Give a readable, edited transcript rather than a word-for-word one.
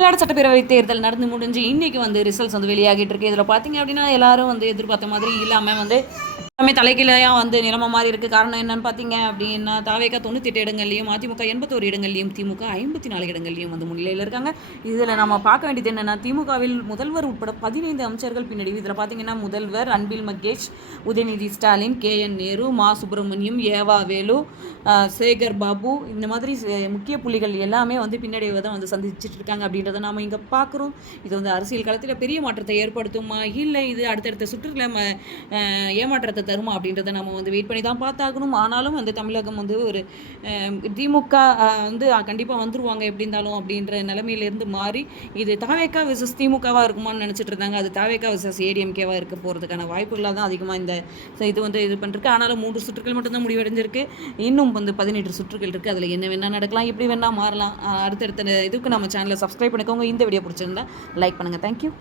தமிழ்நாடு சட்டப்பேரவை தேர்தல் நடந்து முடிஞ்சு இன்னைக்கு வந்து ரிசல்ட்ஸ் வந்து வெளியாகிட்டு இருக்கு. இதில் பார்த்தீங்க அப்படின்னா எல்லாரும் வந்து எதிர்பார்த்த மாதிரி இல்லாமல் வந்து எல்லாமே தலைகீழையாக வந்து நிலைமை மாதிரி இருக்குது. காரணம் என்னன்னு பார்த்தீங்க அப்படின்னா தாவேகா 98 இடங்கள்லையும், அதிமுக 81 இடங்கள்லையும், திமுக 54 இடங்கள்லையும் வந்து முன்னிலையில் இருக்காங்க. இதில் நம்ம பார்க்க வேண்டியது என்னென்னா திமுகவில் முதல்வர் உட்பட 15 அமைச்சர்கள் பின்னடைவு. இதில் பார்த்தீங்கன்னா முதல்வர் அன்பில் மகேஷ், உதயநிதி ஸ்டாலின், KN நேரு, மா சுப்பிரமணியம், ஏவா வேலு, சேகர் பாபு இந்த மாதிரி முக்கிய புள்ளிகள் எல்லாமே வந்து பின்னடைவை தான் வந்து சந்திச்சுட்டு இருக்காங்க அப்படின்றத நாம் இங்கே பார்க்குறோம். இது வந்து அரசியல் களத்தில் பெரிய மாற்றத்தை ஏற்படுத்துமா இல்லை இது அடுத்தடுத்த சுற்றுகளை ஏமாற்றத்தை தருமா அப்படின்றத நம்ம வந்து வெயிட் பண்ணி தான் பார்த்தாகணும். ஆனாலும் வந்து தமிழகம் வந்து ஒரு திமுக வந்து கண்டிப்பாக வந்துருவாங்க எப்படி இருந்தாலும் அப்படின்ற நிலைமையிலேருந்து மாறி இது தாவேகா விசஸ் திமுகவாக இருக்குமான்னு நினச்சிட்டு இருந்தாங்க. அது தாவேகா விசஸ் ஏடிஎம்கேவாக இருக்க போகிறதுக்கான வாய்ப்புகளாக தான் அதிகமாக இந்த இது வந்து இது பண்ணிருக்கு. ஆனாலும் 3 சுற்றுகள் மட்டும்தான் முடிவடைஞ்சிருக்கு. இன்னும் வந்து 18 சுற்றுகள் இருக்குது. அதில் என்ன வேணால் நடக்கலாம், எப்படி வேணால் மாறலாம். அடுத்தடுத்த இதுக்கு நம்ம சேனலை சப்ஸ்கிரைப் பண்ணிக்கோங்க. இந்த வீடியோ பிடிச்சிருந்தா லைக் பண்ணுங்கள். தேங்க்யூ.